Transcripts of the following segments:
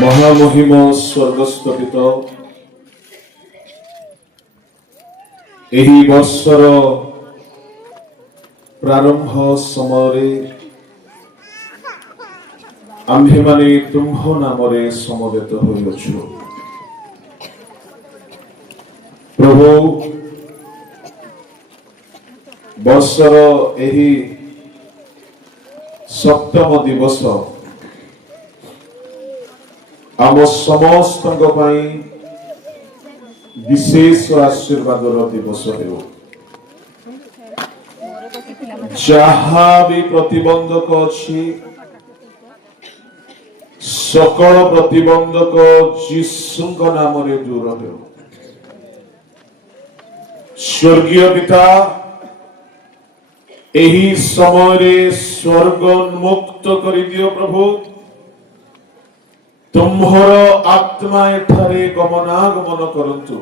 महामहिम स्वर्गस्थ पिता एही वर्षर प्रारंभ समय आम्भे माने तुम्ह नामरे समवेत होइछु। प्रभु वर्षर एही सप्तम दिवस आम समस्त विशेष आशीर्वाद दिवस हो। जहाँ भी प्रतिबंधक अच्छी सकल प्रतिबंधक जीशु नाम दूर हो। स्वर्गीय पिता एही समय स्वर्ग उन्मुक्त कर दियो। प्रभु तुम्हर आत्मा एठारे गमनागमन करंतु।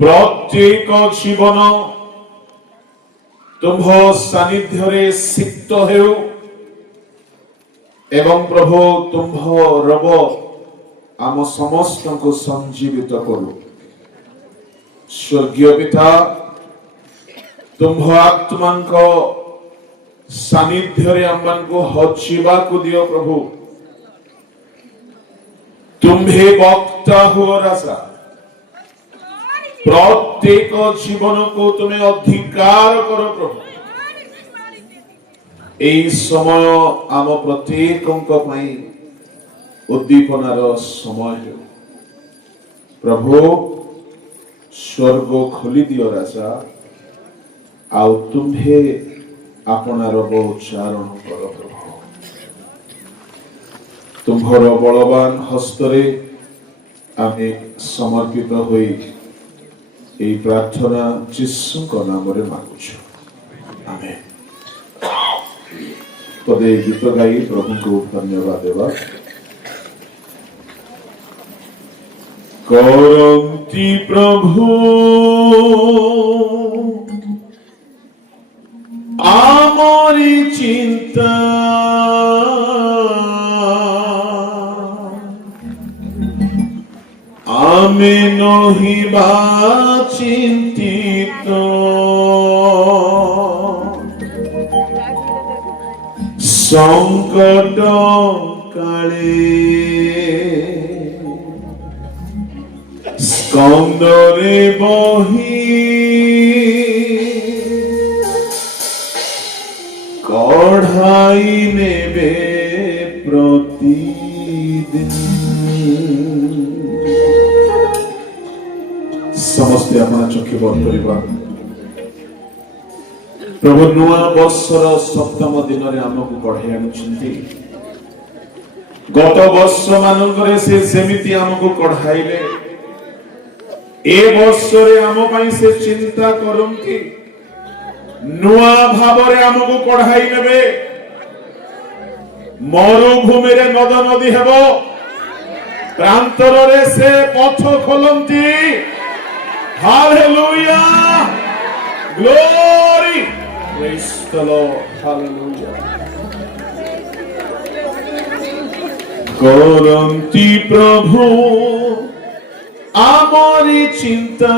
प्रत्येक जीवन तुम्ह सानिध्य सिक्त हेउ एवं प्रभु तुम्ह रब आम समस्त को संजीवित करू। स्वर्गीय पिता तुम्ह आत्मा सानिध्य आम को हजिबा को दियो। प्रभु तुम्हें वक्ता हो राजा, प्रत्येक जीवन को तुम्हें अधिकार करो। प्रभु এই समय आम प्रत्येक उद्दीपनार समय हो। प्रभु स्वर्ग खोली दियो राजा, आउ तुम्हें आपनार उच्चारण करो। प्रभु तुम्हर बलवान हस्तरे आमे समर्पित होई এই प्रार्थना যিশুଙ୍କ নামରେ মাগুଛୁ। आमेन। तदे गीत गाई प्रभु को धन्यवाद देवा। करन्ति प्रभु आमरी चिंता, आमे नहिबा चिंतित। संकट काले स्कंदरे बही कढ़ाई नेबे प्रतिदिन। समस्ते अपना चक्षु बंद करवा। प्रभु नुआ वर्षर सप्तम दिन में आमको कढ़ाई आनुछंती। गत वर्ष मानकरे से सेमिति आमको कढ़ाइले, ए वर्ष रे आम पई से चिंता करंती। नुआ भावरे आमको कढ़ाई नेबे। मरुभूमि रे नद नदी हेबो, प्रांतर रे से पथ खोलंती। Hallelujah, glory, praise the Lord, hallelujah। करन्ति प्रभु आमरी चिंता,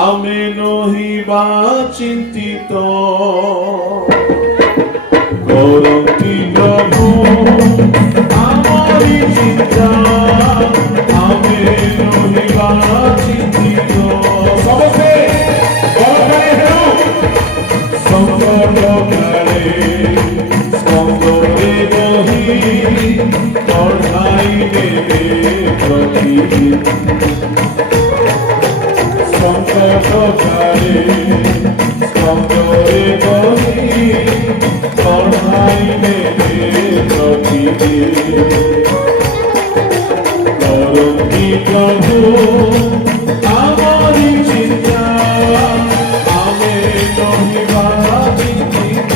आमे नहिबा चिंतित। करन्ति प्रभु आमरी चिंता, आमे नहिबा चिंतित। सबसे संकट काले स्कंदरे बही कढ़ाई नेबे प्रतिदिन। संकट काले स्कंदरे बही कढ़ाई नेबे प्रतिदिन। करन्ति प्रभु आमरी चिंता, आमे नहिबा चिंतित।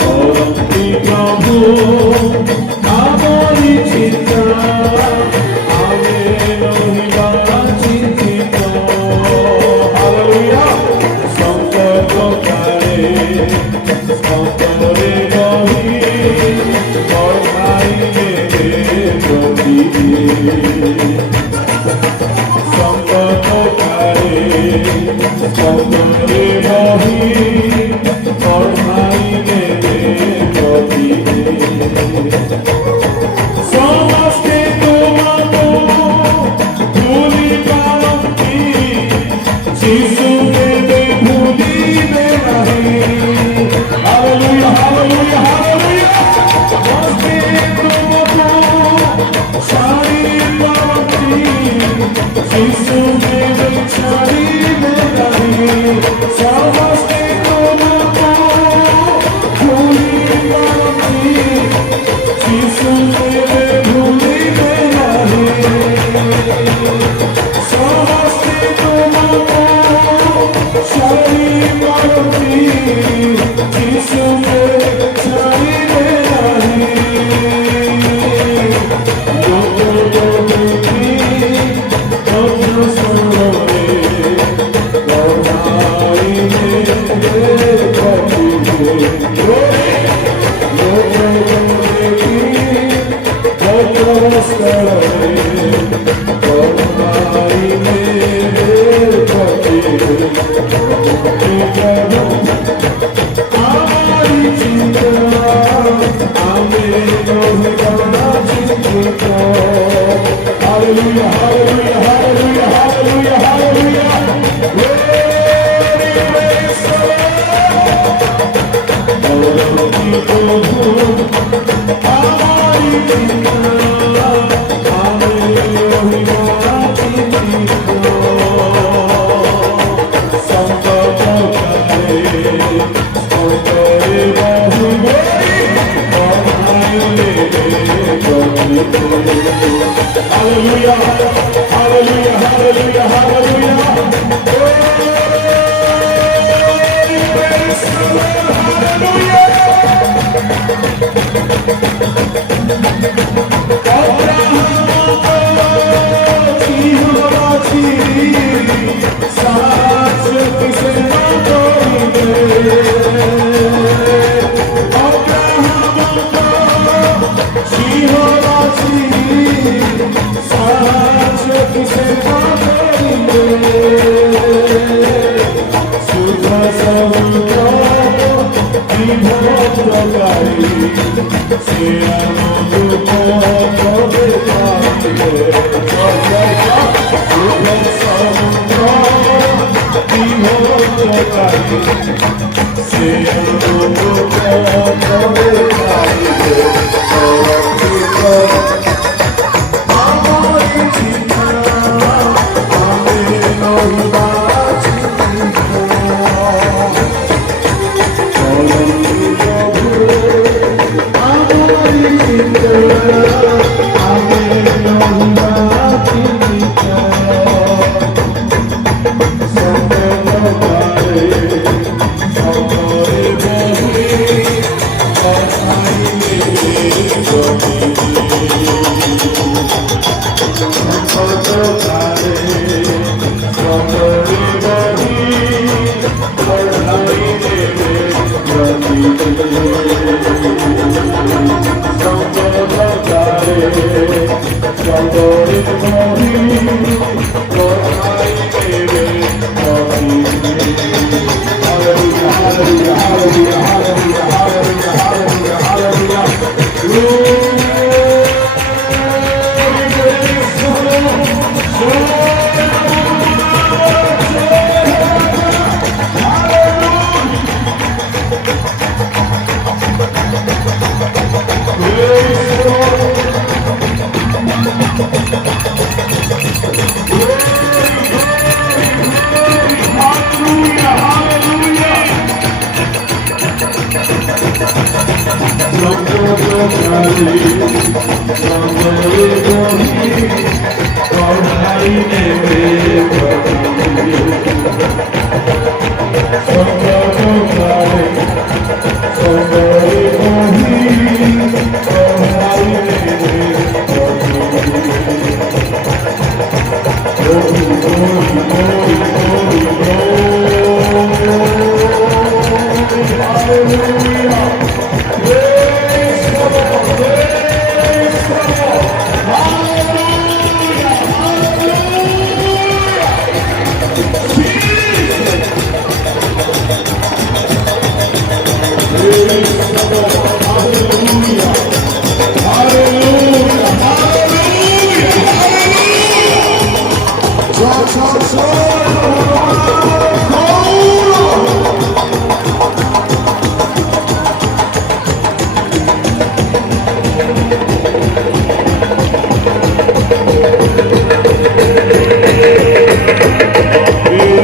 करन्ति प्रभु आमरी चिंता, आमे नहिबा चिंतित। हालेलुया। संकट काले स्कंदरे बही Hallelujah, hallelujah, hallelujah, hallelujah, hallelujah. Hallelujah, hallelujah, hallelujah, hallelujah.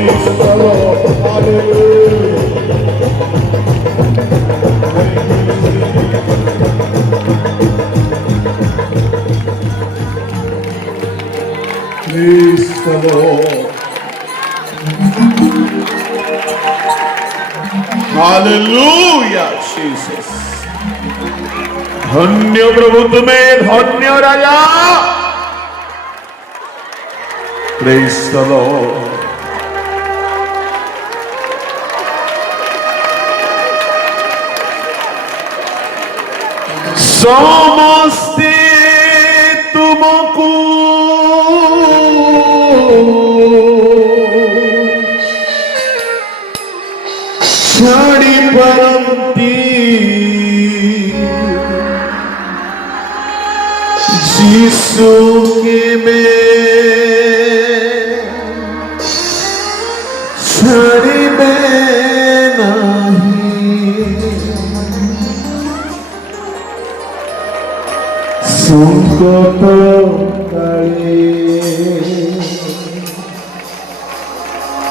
Praise the Lord, hallelujah. Praise the Lord. Hallelujah, Jesus. धन्य प्रभु तुम्हें, धन्य राजा. Praise the Lord. ସମସ୍ତେ ତୁମକୁ ଛାଡ଼ି ପାରନ୍ତି, ଯୀଶୁ କେବେ ଛାଡ଼ିବେ ନାହିଁ। ସଂକଟ କାଳେ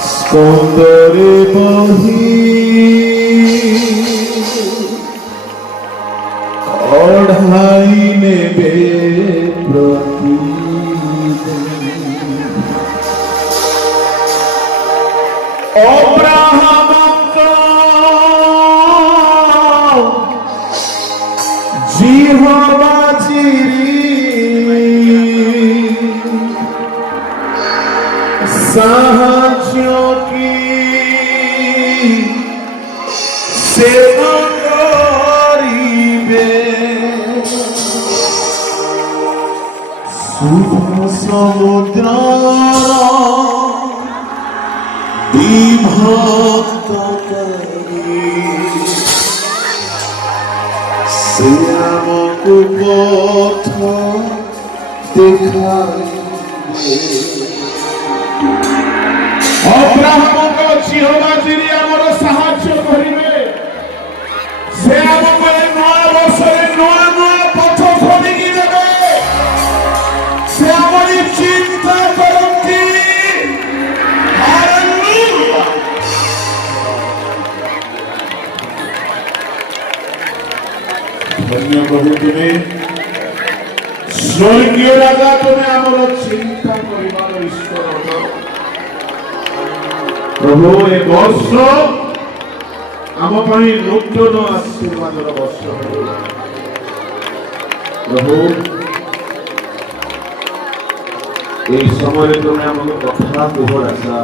ସ୍କନ୍ଧରେ ବହି ଅଢ଼ାଇ ନେବେ ଅବ୍ରାହମଙ୍କ ଜିହ୍ବା ଚିରି ସାହାଯ୍ୟ କି ସେ କରିବେ। ଶୁଭ ସମୁଦ୍ର ବିଭକ୍ତ କରି ସେ ଆମକୁ ପଥ ଦେଖାଇବେ। ଅବ୍ରାହମଙ୍କ ଜିହ୍ବା ଚିରି ଆମର ସାହାଯ୍ୟ କରିବେ। ସେ ଆମକୁ ଏ ନୂଆ ବର୍ଷରେ ନୂଆ ନୂଆ ପଥ ଖୋଲିକି ଦେବେ। ସେ ଆମରି ଚିନ୍ତା କରନ୍ତି। ଧନ୍ୟ ପ୍ରଭୁ, ତୁମେ ସ୍ୱର୍ଗୀୟ ରାଜା, ତୁମେ ଆମର ଚିନ୍ତା କରିବାର ଈଶ୍ୱର। ପ୍ରଭୁ, ଏ ବର୍ଷ ଆମ ପାଇଁ ନୂତନ ଆଶୀର୍ବାଦର ବର୍ଷ। ପ୍ରଭୁ, এই সময়ে তুমি আমাকে কথা কুহ রাজা।